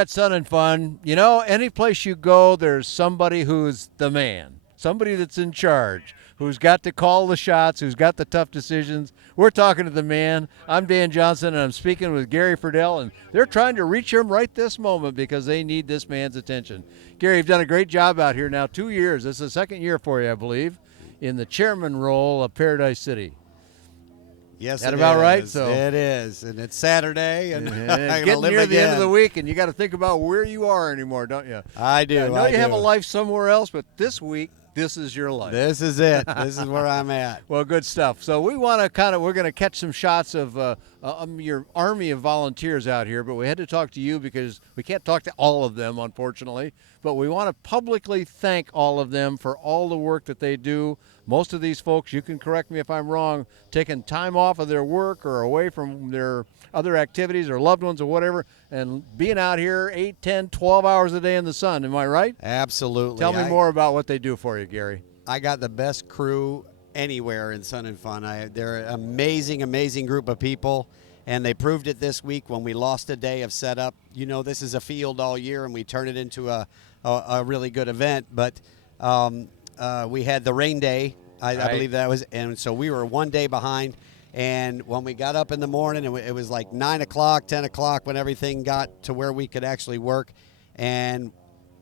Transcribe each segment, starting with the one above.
at Sun and Fun, any place you go, there's somebody who's the man, somebody that's in charge, who's got to call the shots, who's got the tough decisions. We're talking to the man. I'm Dan Johnson, and I'm speaking with Gary Friedel, and they're trying to reach him right this moment because they need this man's attention. Gary, you've done a great job out here now, 2 years. This is the second year for you, I believe, in the chairman role of Paradise City. Yes, that about right? So it is, and it's Saturday, and getting near the end of the week, and you got to think about where you are anymore, don't you? I do. I know you have a life somewhere else, but this week, this is your life. This is it. This is where I'm at. Well, good stuff. So we want to we're going to catch some shots of your army of volunteers out here, but we had to talk to you because we can't talk to all of them, unfortunately. But we want to publicly thank all of them for all the work that they do. Most of these folks, you can correct me if I'm wrong, taking time off of their work or away from their other activities or loved ones or whatever, and being out here 8, 10, 12 hours a day in the sun. Am I right? Absolutely. Tell me more about what they do for you, Gary. I got the best crew anywhere in Sun and Fun. They're an amazing, amazing group of people, and they proved it this week when we lost a day of setup. This is a field all year, and we turn it into a really good event, but we had the rain day, I believe that was, and so we were 1 day behind. And when we got up in the morning, it was like 9 o'clock, 10 o'clock when everything got to where we could actually work. And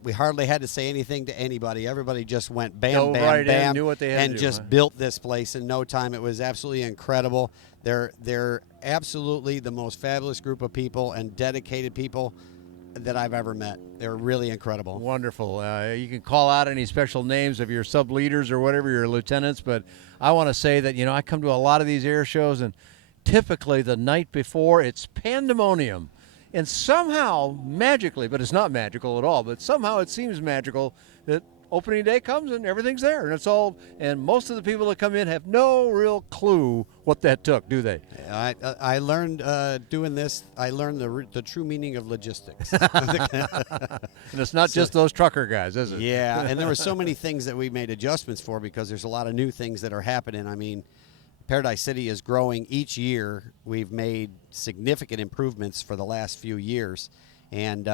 we hardly had to say anything to anybody. Everybody just went bam, bam, bam, knew what they had and to do, just built this place in no time. It was absolutely incredible. They're absolutely the most fabulous group of people and dedicated people that I've ever met. They're really incredible. Wonderful. You can call out any special names of your sub leaders or whatever, your lieutenants, but I want to say that I come to a lot of these air shows, and typically the night before it's pandemonium, and somehow magically, but it's not magical at all, but somehow it seems magical that opening day comes and everything's there, and it's all, and most of the people that come in have no real clue what that took, do they? I learned doing this, I learned the true meaning of logistics. And it's not just those trucker guys, is it? Yeah, and there were so many things that we made adjustments for because there's a lot of new things that are happening. I mean, Paradise City is growing each year. We've made significant improvements for the last few years. And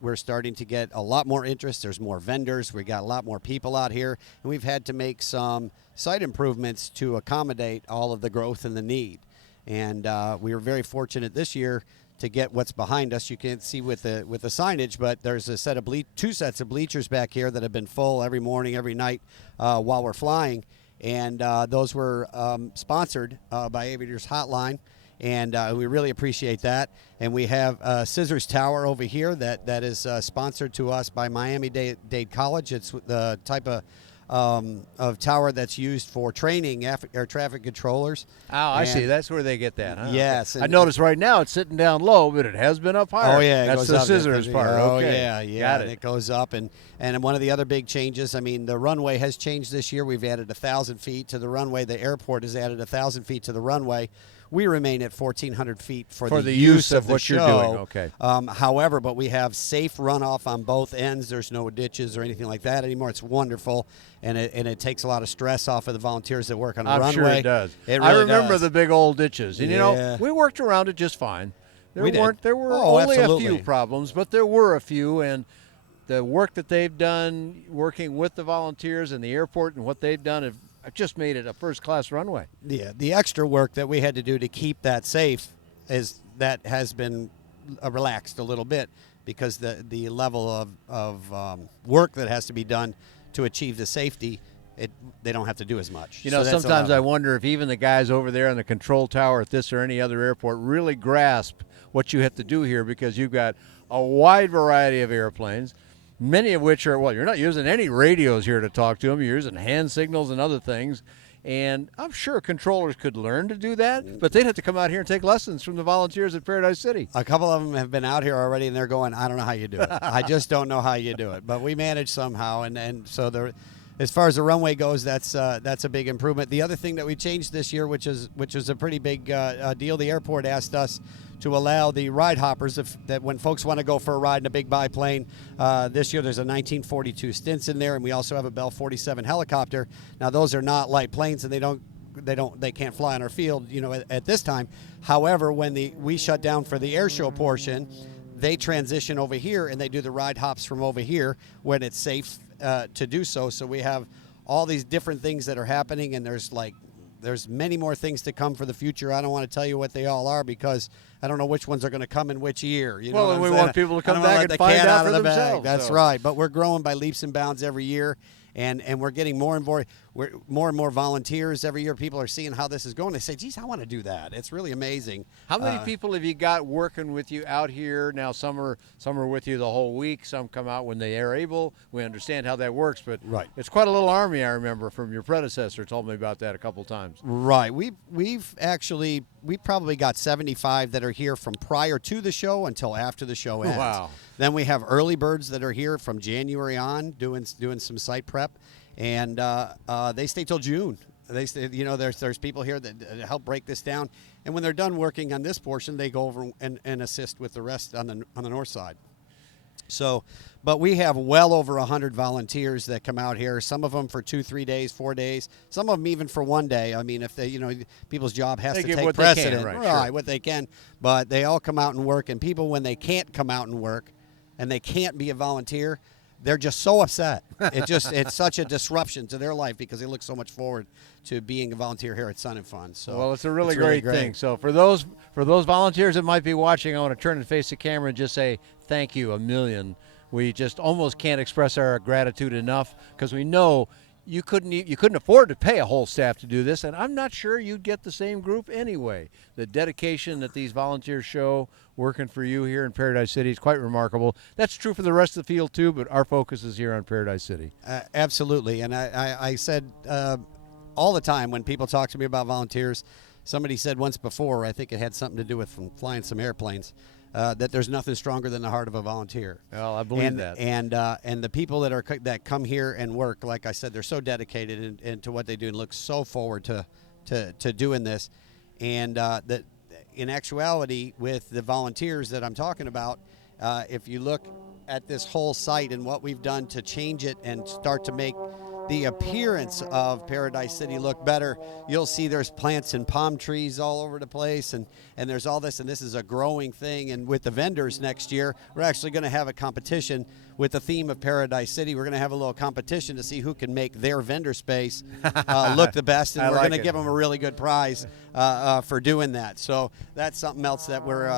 we're starting to get a lot more interest. There's more vendors. We got a lot more people out here, and we've had to make some site improvements to accommodate all of the growth and the need. And we were very fortunate this year to get what's behind us. You can't see with the signage, but there's a set of two sets of bleachers back here that have been full every morning, every night while we're flying, and those were sponsored by Aviators Hotline. And we really appreciate that. And we have Scissors Tower over here that is sponsored to us by Miami-Dade College. It's the type of tower that's used for training air traffic controllers. Oh, I see. That's where they get that, huh? Yes. I notice right now it's sitting down low, but it has been up higher. Oh, yeah. That's the scissors part. Oh, okay. yeah. Got and it. it goes up. And one of the other big changes, I mean, the runway has changed this year. We've added 1,000 feet to the runway. The airport has added 1,000 feet to the runway. We remain at 1,400 feet for the use of what the you're show. doing. Okay. However, but we have safe runoff on both ends. There's no ditches or anything like that anymore. It's wonderful, and it takes a lot of stress off of the volunteers that work on the runway. I'm sure it does. It really I remember does. the big old ditches, and Yeah. we worked around it just fine. There We did. There were Oh, only absolutely. a few problems, but there were a few, and the work that they've done working with the volunteers and the airport and what they've done have just made it a first-class runway. Yeah, the extra work that we had to do to keep that safe has been relaxed a little bit because the level of work that has to be done to achieve the safety, they don't have to do as much. So that's sometimes allowed. I wonder if even the guys over there in the control tower at this or any other airport really grasp what you have to do here, because you've got a wide variety of airplanes, many of which are, well, you're not using any radios here to talk to them. You're using hand signals and other things. And I'm sure controllers could learn to do that, but they'd have to come out here and take lessons from the volunteers at Paradise City. A couple of them have been out here already, and they're going, I don't know how you do it. I just don't know how you do it. But we manage somehow, and so as far as the runway goes, that's a big improvement. The other thing that we changed this year, which is a pretty big deal, the airport asked us to allow the ride hoppers, that when folks want to go for a ride in a big biplane. This year there's a 1942 Stinson there, and we also have a Bell 47 helicopter. Now those are not light planes, and they can't fly on our field, at this time. However, when we shut down for the air show portion, they transition over here and they do the ride hops from over here when it's safe to do so. So we have all these different things that are happening, and there's many more things to come for the future. I don't want to tell you what they all are because I don't know which ones are going to come in which year. You know well, what and I'm we saying? want people to I come don't wanna back let and the find cat out of for the bag. themselves. That's so. right. But we're growing by leaps and bounds every year. And we're getting more and more volunteers every year. People are seeing how this is going. They say, geez, I want to do that. It's really amazing. How many people have you got working with you out here? Now, some are with you the whole week. Some come out when they are able. We understand how that works, but Right. it's quite a little army, I remember, from your predecessor. Told me about that a couple times. Right. We probably got 75 that are here from prior to the show until after the show ends. Wow. Then we have early birds that are here from January on doing some site prep, and they stay till June. They stay, there's people here that help break this down, and when they're done working on this portion, they go over and assist with the rest on the north side. So, but we have well over 100 volunteers that come out here. Some of them for 2, 3 days, 4 days. Some of them even for 1 day. I mean, if they, people's job has They to give take what they can, precedent, right, right? sure. What they can. But they all come out and work. And people, when they can't come out and work, and they can't be a volunteer, they're just so upset. It's such a disruption to their life because they look so much forward to being a volunteer here at Sun and Fun. So well, it's a really great thing. So for those volunteers that might be watching, I want to turn and face the camera and just say thank you a million. We just almost can't express our gratitude enough because we know you couldn't afford to pay a whole staff to do this, and I'm not sure you'd get the same group anyway. The dedication that these volunteers show working for you here in Paradise City is quite remarkable. That's true for the rest of the field too, but our focus is here on Paradise City. Absolutely, and I said all the time when people talk to me about volunteers, somebody said once before, I think it had something to do with from flying some airplanes, that there's nothing stronger than the heart of a volunteer. Well, I believe that. And the people that come here and work, like I said, they're so dedicated into what they do and look so forward to doing this. And that in actuality, with the volunteers that I'm talking about, if you look at this whole site and what we've done to change it and start to make the appearance of Paradise City look better, you'll see there's plants and palm trees all over the place, and there's all this, and this is a growing thing. And with the vendors next year, we're actually going to have a competition with the theme of Paradise City. We're going to have a little competition to see who can make their vendor space look the best, and we're going to give them a really good prize for doing that. So that's something else that we're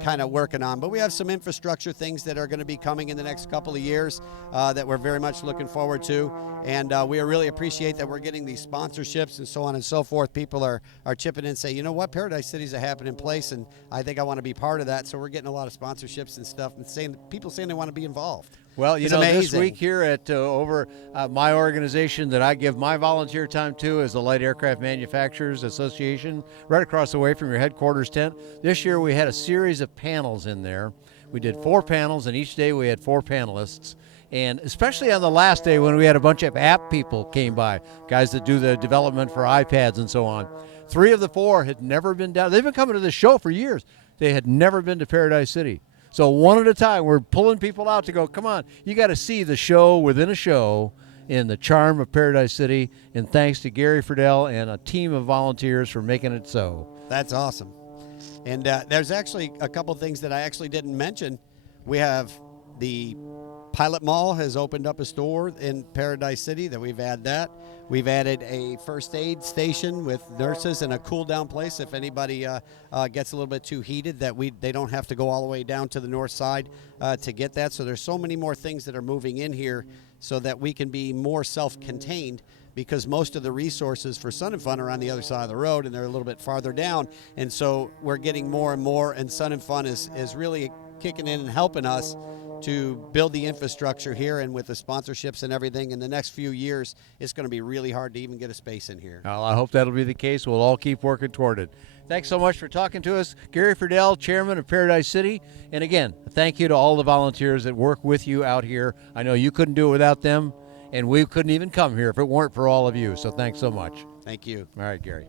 kind of working on. But we have some infrastructure things that are going to be coming in the next couple of years that we're very much looking forward to. And we really appreciate that we're getting these sponsorships and so on and so forth. People are chipping in and say, you know what, Paradise City's a happening place, and I think I want to be part of that. So we're getting a lot of sponsorships and stuff, and people saying they want to be involved. Well, it's this amazing. week here at over my organization that I give my volunteer time to is the Light Aircraft Manufacturers Association, right across the way from your headquarters tent. This year we had a series of panels in there. We did 4 panels, and each day we had 4 panelists. And especially on the last day when we had a bunch of app people came by, guys that do the development for iPads and so on. 3 of the 4 had never been down. They've been coming to this show for years. They had never been to Paradise City. So one at a time, we're pulling people out to go, come on, you got to see the show within a show in the charm of Paradise City. And thanks to Gary Friedel and a team of volunteers for making it so. That's awesome. And there's actually a couple things that I actually didn't mention. We have the Pilot Mall has opened up a store in Paradise City that we've added that. We've added a first aid station with nurses and a cool down place if anybody gets a little bit too heated, that they don't have to go all the way down to the north side to get that. So there's so many more things that are moving in here so that we can be more self-contained, because most of the resources for Sun and Fun are on the other side of the road and they're a little bit farther down. And so we're getting more and more, and Sun and Fun is really kicking in and helping us to build the infrastructure here. And with the sponsorships and everything, in the next few years, it's going to be really hard to even get a space in here. Well, I hope that'll be the case. We'll all keep working toward it. Thanks so much for talking to us. Gary Friedel, Chairman of Paradise City. And again, thank you to all the volunteers that work with you out here. I know you couldn't do it without them, and we couldn't even come here if it weren't for all of you. So thanks so much. Thank you. All right, Gary.